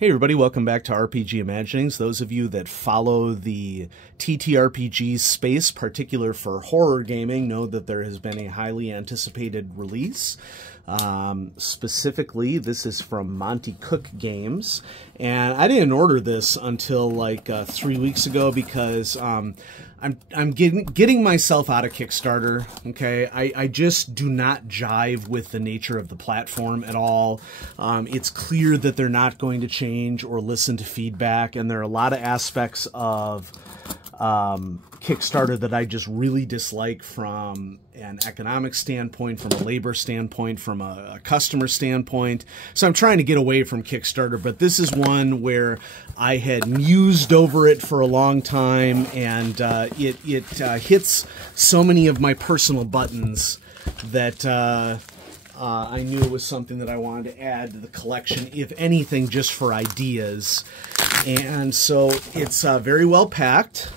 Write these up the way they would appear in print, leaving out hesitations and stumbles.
Hey everybody, welcome back to RPG Imaginings. Those of you that follow the TTRPG space, particular for horror gaming, know that there has been a highly anticipated release. Specifically, this is from Monte Cook Games, and I didn't order this until like 3 weeks ago because I'm getting myself out of Kickstarter. Okay, I just do not jive with the nature of the platform at all. It's clear that they're not going to change or listen to feedback, and there are a lot of aspects of Kickstarter that I just really dislike from an economic standpoint, from a labor standpoint, from a customer standpoint. So I'm trying to get away from Kickstarter, but this is one where I had mused over it for a long time, and it hits so many of my personal buttons that I knew it was something that I wanted to add to the collection, if anything, just for ideas. And so it's very well packed,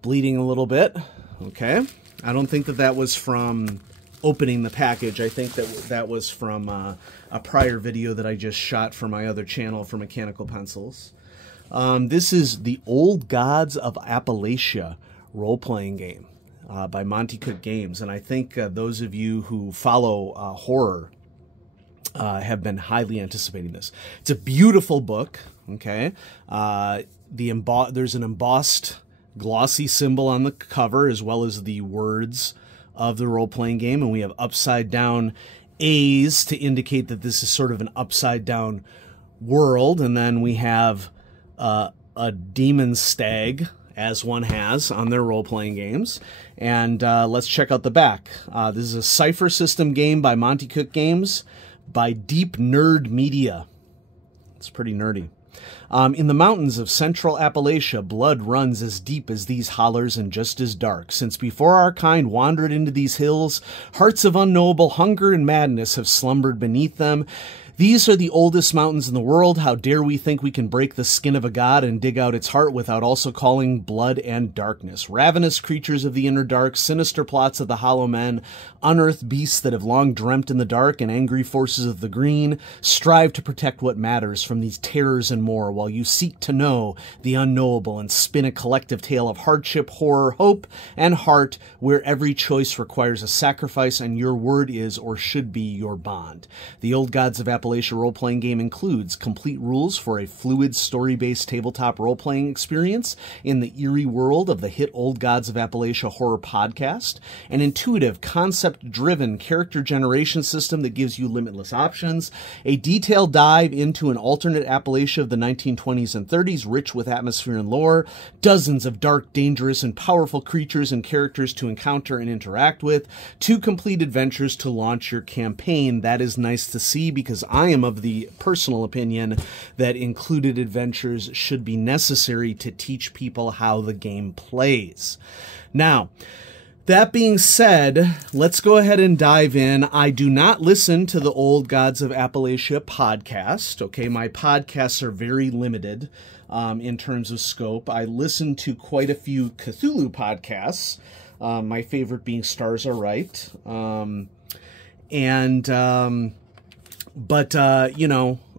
bleeding a little bit. Okay. I don't think that that was from opening the package. I think that was from a prior video that I just shot for my other channel for Mechanical Pencils. This is the Old Gods of Appalachia role-playing game by Monte Cook Games, and I think those of you who follow horror have been highly anticipating this. It's a beautiful book. Okay, there's an embossed glossy symbol on the cover, as well as the words of the role-playing game, and we have upside-down A's to indicate that this is sort of an upside-down world, and then we have a demon stag, as one has on their role-playing games. And let's check out the back. This is a cipher system game by Monte Cook Games by Deep Nerd Media. It's pretty nerdy. In the mountains of central Appalachia, blood runs as deep as these hollers and just as dark. Since before our kind wandered into these hills, hearts of unknowable hunger and madness have slumbered beneath them. These are the oldest mountains in the world. How dare we think we can break the skin of a god and dig out its heart without also calling blood and darkness? Ravenous creatures of the inner dark, sinister plots of the hollow men, unearthed beasts that have long dreamt in the dark, and angry forces of the green strive to protect what matters from these terrors and more, while you seek to know the unknowable and spin a collective tale of hardship, horror, hope, and heart, where every choice requires a sacrifice and your word is or should be your bond. The Old Gods of Appalachia role-playing game includes complete rules for a fluid, story-based tabletop role-playing experience in the eerie world of the hit Old Gods of Appalachia horror podcast, an intuitive, concept-driven character generation system that gives you limitless options, a detailed dive into an alternate Appalachia of the 1920s and 30s, rich with atmosphere and lore, dozens of dark, dangerous, and powerful creatures and characters to encounter and interact with, 2 complete adventures to launch your campaign. That is nice to see, because I am of the personal opinion that included adventures should be necessary to teach people how the game plays. Now, that being said, let's go ahead and dive in. I do not listen to the Old Gods of Appalachia podcast. Okay, my podcasts are very limited in terms of scope. I listen to quite a few Cthulhu podcasts, my favorite being Stars Are Right. But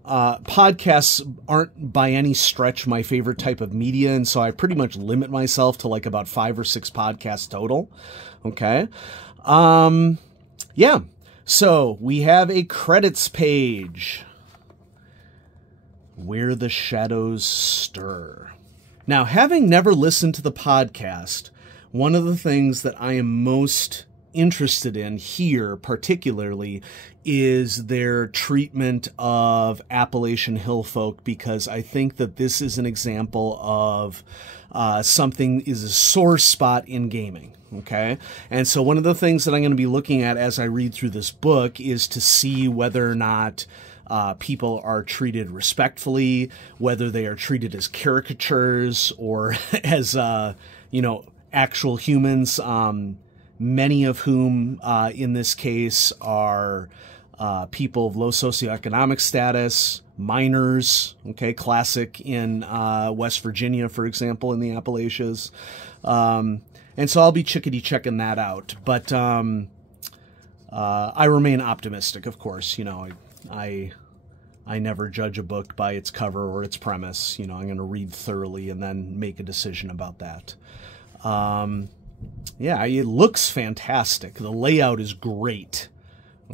podcasts aren't by any stretch my favorite type of media, and so I pretty much limit myself to like about 5 or 6 podcasts total. Okay. Yeah. So we have a credits page. Where the Shadows Stir. Now, having never listened to the podcast, one of the things that I am most interested in here particularly is their treatment of Appalachian hill folk, because I think that this is an example of something is a sore spot in gaming. Okay, and so one of the things that I'm going to be looking at as I read through this book is to see whether or not people are treated respectfully, whether they are treated as caricatures or as actual humans. Many of whom, in this case, are people of low socioeconomic status, miners, okay, classic in West Virginia, for example, in the Appalachians. And so I'll be chickadee-checking that out. But I remain optimistic, of course. I I never judge a book by its cover or its premise. You know, I'm going to read thoroughly and then make a decision about that. Yeah, it looks fantastic. The layout is great.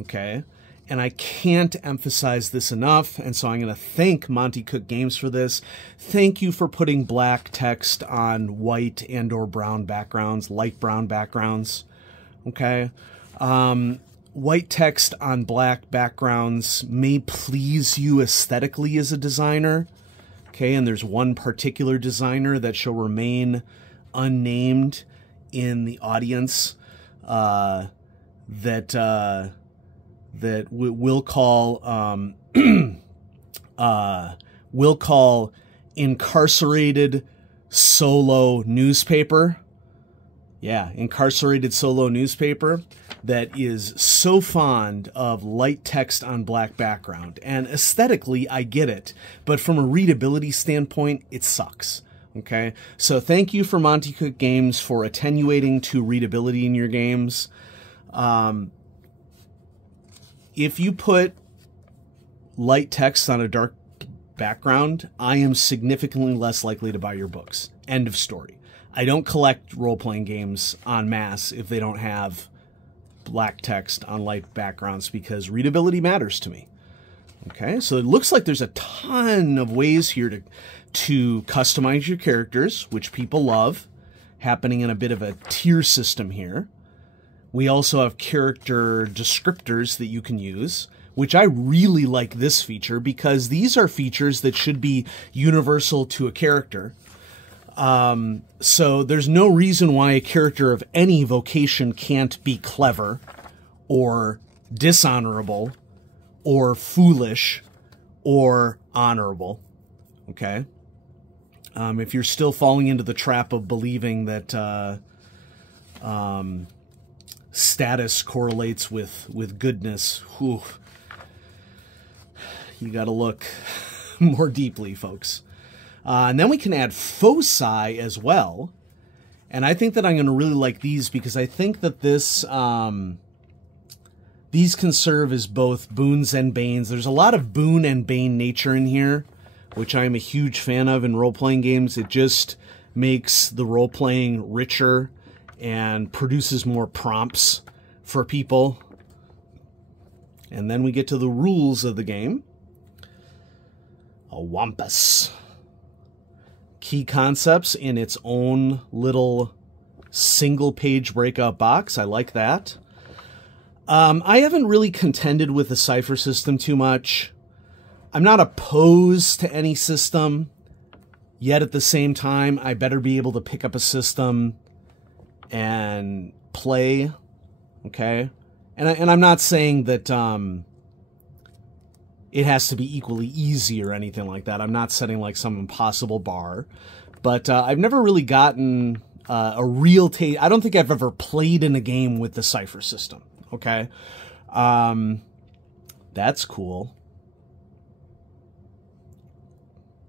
Okay. And I can't emphasize this enough, and so I'm going to thank Monte Cook Games for this. Thank you for putting black text on white and or brown backgrounds, light brown backgrounds. Okay. White text on black backgrounds may please you aesthetically as a designer. Okay, and there's one particular designer that shall remain unnamed in the audience that we'll call incarcerated solo newspaper. Yeah, incarcerated solo newspaper that is so fond of light text on black background. And aesthetically, I get it, but from a readability standpoint, it sucks. Okay, so thank you for Monte Cook Games for attenuating to readability in your games. If you put light text on a dark background, I am significantly less likely to buy your books. End of story. I don't collect role-playing games en masse if they don't have black text on light backgrounds because readability matters to me. Okay, so it looks like there's a ton of ways here to customize your characters, which people love, happening in a bit of a tier system here. We also have character descriptors that you can use, which I really like this feature because these are features that should be universal to a character. So there's no reason why a character of any vocation can't be clever or dishonorable or foolish or honorable. Okay. If you're still falling into the trap of believing that, status correlates with goodness, whew, you got to look more deeply, folks. And then we can add foci as well. And I think that I'm going to really like these because I think that this these can serve as both boons and banes. There's a lot of boon and bane nature in here, which I am a huge fan of in role-playing games. It just makes the role-playing richer and produces more prompts for people. And then we get to the rules of the game. A wampus. Key concepts in its own little single-page breakout box. I like that. I haven't really contended with the cipher system too much. I'm not opposed to any system, yet at the same time, I better be able to pick up a system and play, okay? And I'm not saying that it has to be equally easy or anything like that. I'm not setting like some impossible bar, but I've never really gotten a real taste. I don't think I've ever played in a game with the cipher system, okay? That's cool.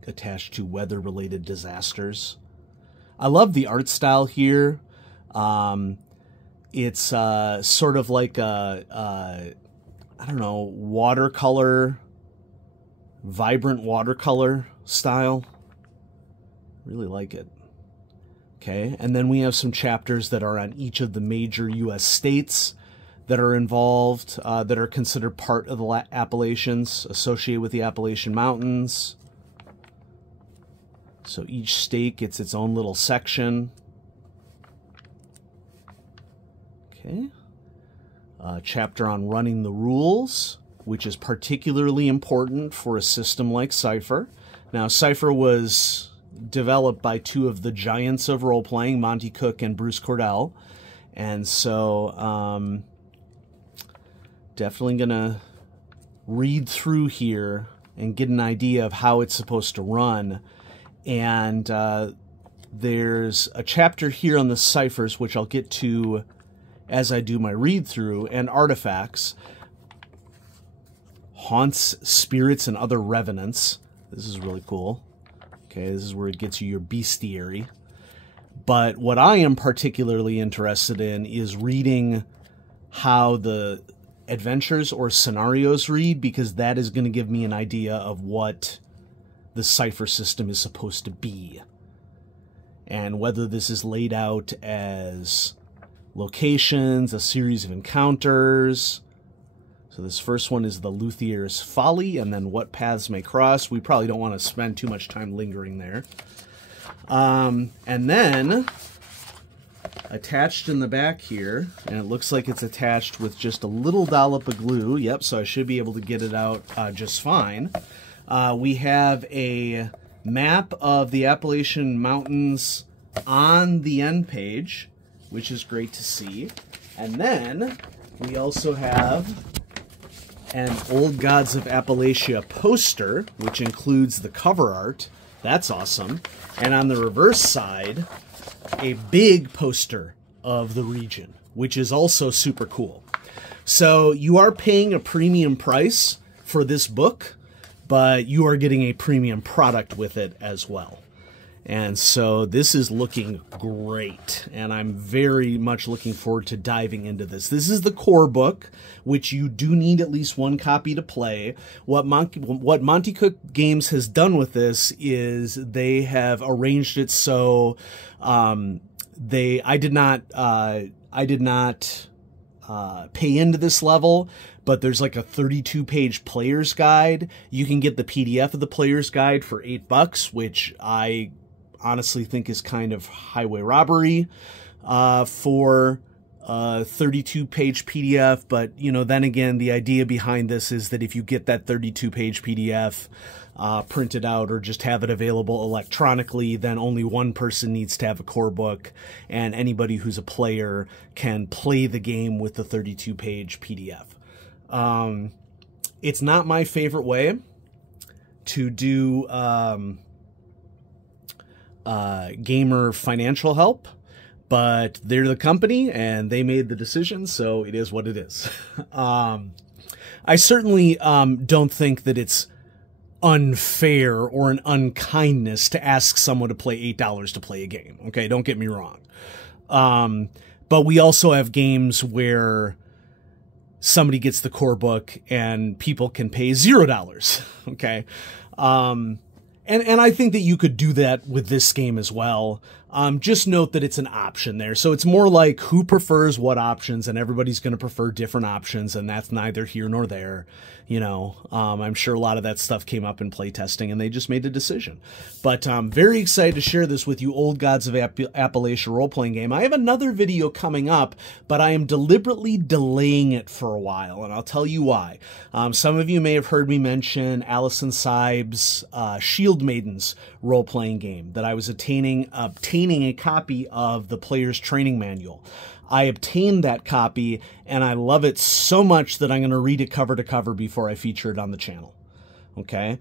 Attached to weather-related disasters. I love the art style here. It's sort of like a I don't know, watercolor, vibrant watercolor style. Really like it. Okay, and then we have some chapters that are on each of the major U.S. states that are involved, that are considered part of the Appalachians, associated with the Appalachian Mountains. So each state gets its own little section. Okay. Chapter on running the rules, which is particularly important for a system like Cypher. Now, Cypher was developed by two of the giants of role-playing, Monte Cook and Bruce Cordell. And so, definitely going to read through here and get an idea of how it's supposed to run. And there's a chapter here on the ciphers, which I'll get to as I do my read-through, and artifacts. Haunts, spirits, and other revenants. This is really cool. Okay, this is where it gets you your bestiary. But what I am particularly interested in is reading how the adventures or scenarios read, because that is going to give me an idea of what the cipher system is supposed to be. And whether this is laid out as locations, a series of encounters. So this first one is the Luthier's Folly, and then What Paths May Cross. We probably don't want to spend too much time lingering there. And then, attached in the back here, and it looks like it's attached with just a little dollop of glue. Yep, so I should be able to get it out just fine. We have a map of the Appalachian Mountains on the end page, which is great to see. And then we also have an Old Gods of Appalachia poster, which includes the cover art. That's awesome. And on the reverse side, a big poster of the region, which is also super cool. So you are paying a premium price for this book, but you are getting a premium product with it as well. And so this is looking great, and I'm very much looking forward to diving into this. This is the core book, which you do need at least one copy to play. What Monte Cook Games has done with this is they have arranged it so I did not pay into this level, but there's like a 32-page player's guide. You can get the PDF of the player's guide for $8, which I honestly think is kind of highway robbery for a 32-page PDF. But, you know, then again, the idea behind this is that if you get that 32-page PDF printed out or just have it available electronically, then only one person needs to have a core book, and anybody who's a player can play the game with the 32-page PDF. It's not my favorite way to do gamer financial help, but they're the company and they made the decision, so it is what it is. I certainly don't think that it's unfair or an unkindness to ask someone to play $8 to play a game. Okay, don't get me wrong. But we also have games where somebody gets the core book and people can pay $0. Okay. And I think that you could do that with this game as well. Just note that it's an option there. So it's more like who prefers what options, and everybody's going to prefer different options, and that's neither here nor there. You know, I'm sure a lot of that stuff came up in playtesting, and they just made a decision. But I'm very excited to share this with you, Old Gods of Appalachia role-playing game. I have another video coming up, but I am deliberately delaying it for a while, and I'll tell you why. Some of you may have heard me mention Alison Seib's Shield Maidens role-playing game that I was obtaining a copy of the player's training manual. I obtained that copy, and I love it so much that I'm going to read it cover to cover before I feature it on the channel. Okay?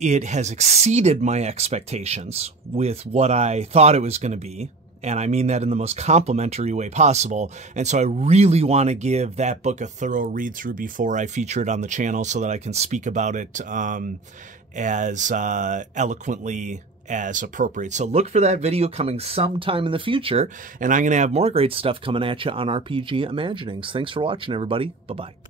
It has exceeded my expectations with what I thought it was going to be, and I mean that in the most complimentary way possible, and so I really want to give that book a thorough read-through before I feature it on the channel so that I can speak about it as eloquently as appropriate. So look for that video coming sometime in the future, and I'm going to have more great stuff coming at you on RPG Imaginings. Thanks for watching, everybody. Bye-bye.